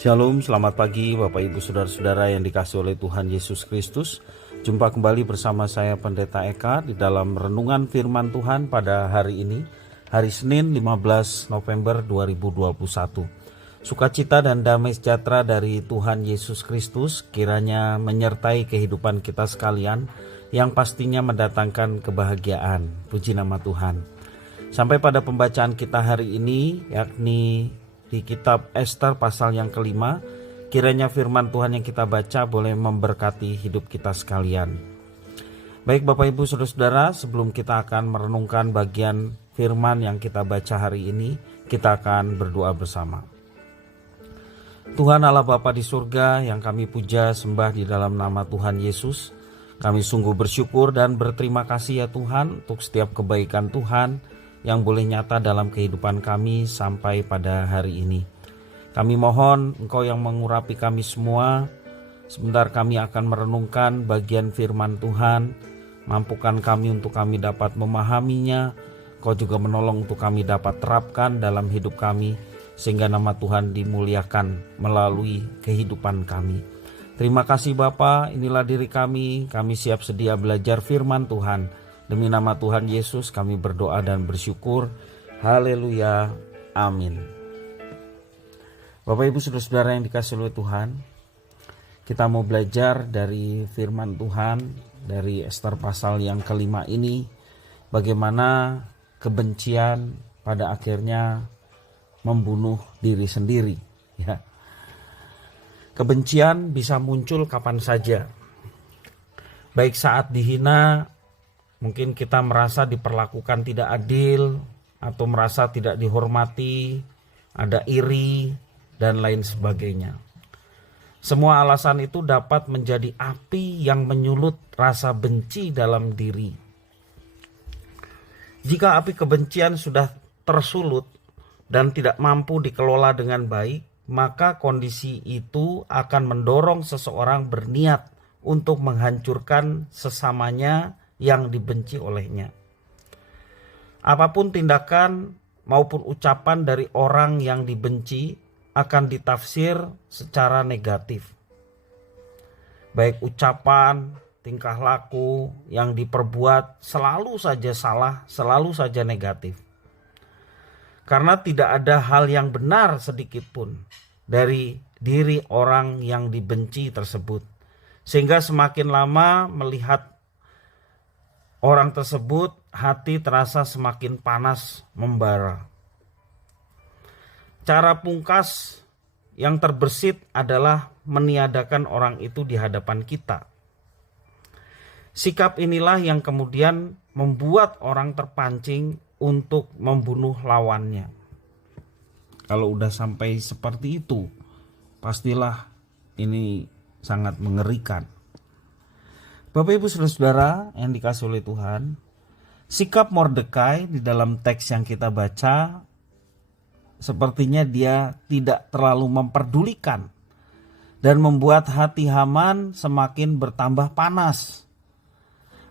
Shalom, selamat pagi Bapak Ibu Saudara-saudara yang dikasihi oleh Tuhan Yesus Kristus. Jumpa kembali bersama saya Pendeta Eka di dalam renungan firman Tuhan pada hari ini, hari Senin 15 November 2021. Sukacita dan damai sejahtera dari Tuhan Yesus Kristus kiranya menyertai kehidupan kita sekalian yang pastinya mendatangkan kebahagiaan. Puji nama Tuhan. Sampai pada pembacaan kita hari ini, yakni di kitab Ester pasal yang kelima, kiranya firman Tuhan yang kita baca boleh memberkati hidup kita sekalian. Baik Bapak Ibu Saudara-saudara, sebelum kita akan merenungkan bagian firman yang kita baca hari ini, kita akan berdoa bersama. Tuhan Allah Bapa di surga yang kami puja sembah di dalam nama Tuhan Yesus, kami sungguh bersyukur dan berterima kasih ya Tuhan untuk setiap kebaikan Tuhan yang boleh nyata dalam kehidupan kami sampai pada hari ini. Kami mohon Engkau yang mengurapi kami semua. Sebentar kami akan merenungkan bagian firman Tuhan. Mampukan kami untuk kami dapat memahaminya. Engkau juga menolong untuk kami dapat terapkan dalam hidup kami, sehingga nama Tuhan dimuliakan melalui kehidupan kami. Terima kasih Bapa, inilah diri kami siap sedia belajar firman Tuhan. Demi nama Tuhan Yesus kami berdoa dan bersyukur. Haleluya. Amin. Bapak Ibu Saudara-saudara yang dikasihi oleh Tuhan, kita mau belajar dari firman Tuhan dari Ester pasal yang kelima ini, bagaimana kebencian pada akhirnya membunuh diri sendiri. Ya. Kebencian bisa muncul kapan saja, baik saat dihina. Mungkin kita merasa diperlakukan tidak adil atau merasa tidak dihormati, ada iri, dan lain sebagainya. Semua alasan itu dapat menjadi api yang menyulut rasa benci dalam diri. Jika api kebencian sudah tersulut dan tidak mampu dikelola dengan baik, maka kondisi itu akan mendorong seseorang berniat untuk menghancurkan sesamanya yang dibenci olehnya. Apapun tindakan maupun ucapan dari orang yang dibenci akan ditafsir secara negatif. Baik ucapan, tingkah laku yang diperbuat selalu saja salah, selalu saja negatif. Karena tidak ada hal yang benar sedikit pun dari diri orang yang dibenci tersebut. Sehingga semakin lama melihat orang tersebut, hati terasa semakin panas membara. Cara pungkas yang terbersit adalah meniadakan orang itu di hadapan kita. Sikap inilah yang kemudian membuat orang terpancing untuk membunuh lawannya. Kalau udah sampai seperti itu, pastilah ini sangat mengerikan. Bapak Ibu Saudara-saudara yang dikasihi oleh Tuhan, sikap Mordekai di dalam teks yang kita baca sepertinya dia tidak terlalu memperdulikan dan membuat hati Haman semakin bertambah panas.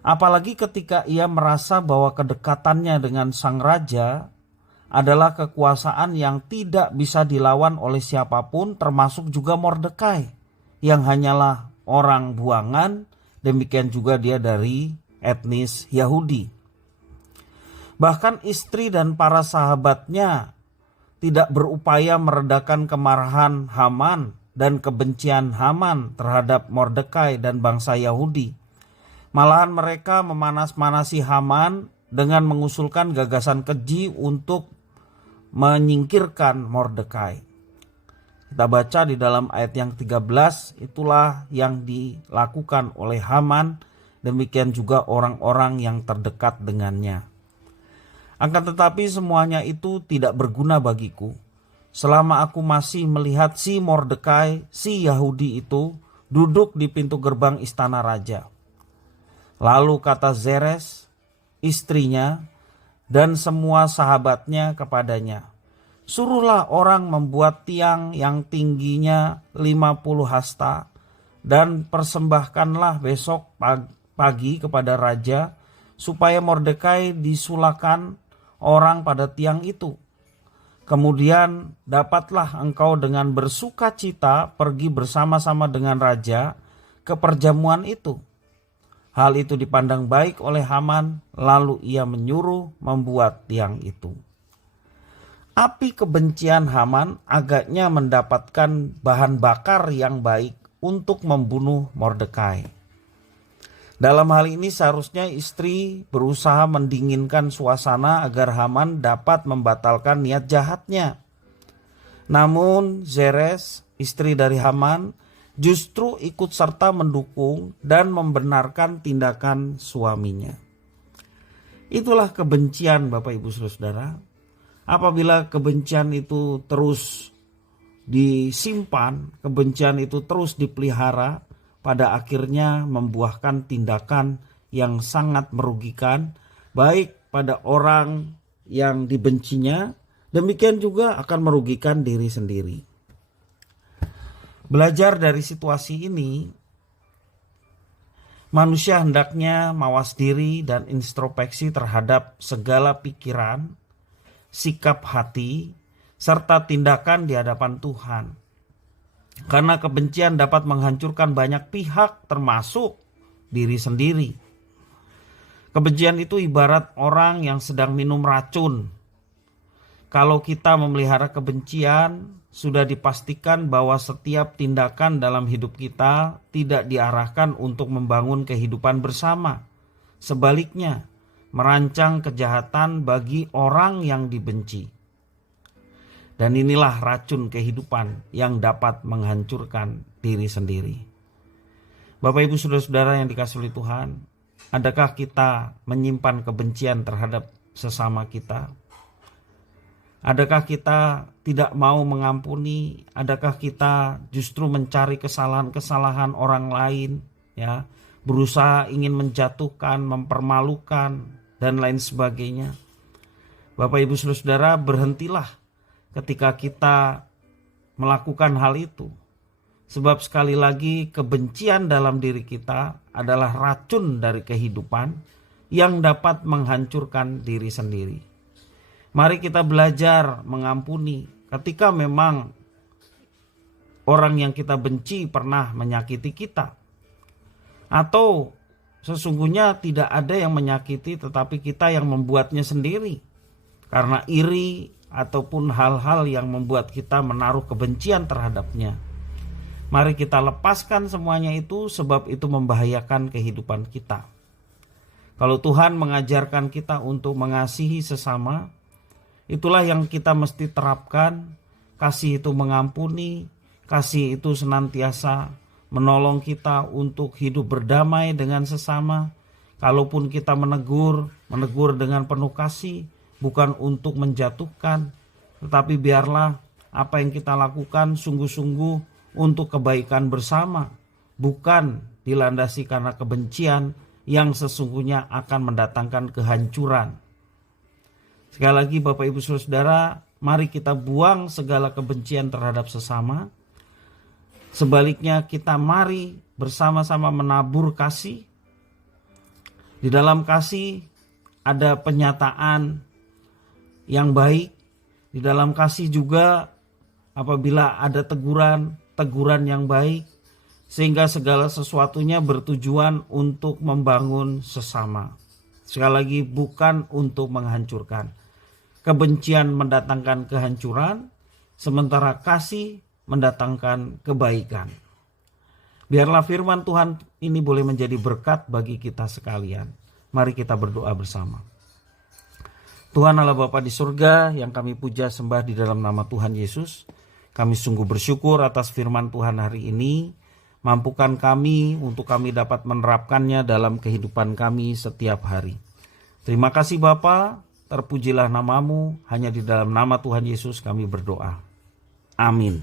Apalagi ketika ia merasa bahwa kedekatannya dengan sang raja adalah kekuasaan yang tidak bisa dilawan oleh siapapun, termasuk juga Mordekai yang hanyalah orang buangan. Demikian juga dia dari etnis Yahudi. Bahkan istri dan para sahabatnya tidak berupaya meredakan kemarahan Haman dan kebencian Haman terhadap Mordekai dan bangsa Yahudi. Malahan mereka memanas-manasi Haman dengan mengusulkan gagasan keji untuk menyingkirkan Mordekai. Kita baca di dalam ayat yang 13, itulah yang dilakukan oleh Haman, demikian juga orang-orang yang terdekat dengannya. Akan tetapi semuanya itu tidak berguna bagiku, selama aku masih melihat si Mordekai, si Yahudi itu, duduk di pintu gerbang istana raja. Lalu kata Zeres, istrinya, dan semua sahabatnya kepadanya, suruhlah orang membuat tiang yang tingginya 50 hasta dan persembahkanlah besok pagi kepada raja supaya Mordekai disulakan orang pada tiang itu. Kemudian dapatlah engkau dengan bersuka cita pergi bersama-sama dengan raja ke perjamuan itu. Hal itu dipandang baik oleh Haman, lalu ia menyuruh membuat tiang itu. Api kebencian Haman agaknya mendapatkan bahan bakar yang baik untuk membunuh Mordekai. Dalam hal ini seharusnya istri berusaha mendinginkan suasana agar Haman dapat membatalkan niat jahatnya. Namun Zeres, istri dari Haman, justru ikut serta mendukung dan membenarkan tindakan suaminya. Itulah kebencian Bapak Ibu Saudara. Apabila kebencian itu terus disimpan, kebencian itu terus dipelihara, pada akhirnya membuahkan tindakan yang sangat merugikan baik pada orang yang dibencinya, demikian juga akan merugikan diri sendiri. Belajar dari situasi ini, manusia hendaknya mawas diri dan introspeksi terhadap segala pikiran, sikap hati, serta tindakan di hadapan Tuhan. Karena kebencian dapat menghancurkan banyak pihak termasuk diri sendiri. Kebencian itu ibarat orang yang sedang minum racun. Kalau kita memelihara kebencian, sudah dipastikan bahwa setiap tindakan dalam hidup kita tidak diarahkan untuk membangun kehidupan bersama. Sebaliknya, merancang kejahatan bagi orang yang dibenci. Dan inilah racun kehidupan yang dapat menghancurkan diri sendiri. Bapak Ibu Saudara-saudara yang dikasihi oleh Tuhan, adakah kita menyimpan kebencian terhadap sesama kita? Adakah kita tidak mau mengampuni? Adakah kita justru mencari kesalahan-kesalahan orang lain, ya, berusaha ingin menjatuhkan, mempermalukan, dan lain sebagainya? Bapak Ibu Saudara-saudara, berhentilah ketika kita melakukan hal itu. Sebab sekali lagi kebencian dalam diri kita adalah racun dari kehidupan yang dapat menghancurkan diri sendiri. Mari kita belajar mengampuni ketika memang orang yang kita benci pernah menyakiti kita. Atau sesungguhnya tidak ada yang menyakiti tetapi kita yang membuatnya sendiri. Karena iri ataupun hal-hal yang membuat kita menaruh kebencian terhadapnya. Mari kita lepaskan semuanya itu, sebab itu membahayakan kehidupan kita. Kalau Tuhan mengajarkan kita untuk mengasihi sesama, itulah yang kita mesti terapkan. Kasih itu mengampuni, kasih itu senantiasa menolong kita untuk hidup berdamai dengan sesama. Kalaupun kita menegur dengan penuh kasih, bukan untuk menjatuhkan, tetapi biarlah apa yang kita lakukan sungguh-sungguh untuk kebaikan bersama, bukan dilandasi karena kebencian yang sesungguhnya akan mendatangkan kehancuran. Sekali lagi Bapak Ibu Saudara, mari kita buang segala kebencian terhadap sesama. Sebaliknya kita mari bersama-sama menabur kasih. Di dalam kasih ada penyataan yang baik. Di dalam kasih juga apabila ada teguran yang baik, sehingga segala sesuatunya bertujuan untuk membangun sesama. Sekali lagi, bukan untuk menghancurkan. Kebencian mendatangkan kehancuran, sementara kasih mendatangkan kebaikan. Biarlah firman Tuhan ini boleh menjadi berkat bagi kita sekalian. Mari kita berdoa bersama. Tuhan Allah Bapa di surga yang kami puja sembah di dalam nama Tuhan Yesus, kami sungguh bersyukur atas firman Tuhan hari ini. Mampukan kami untuk kami dapat menerapkannya dalam kehidupan kami setiap hari. Terima kasih Bapa, terpujilah namamu, hanya di dalam nama Tuhan Yesus kami berdoa. Amin.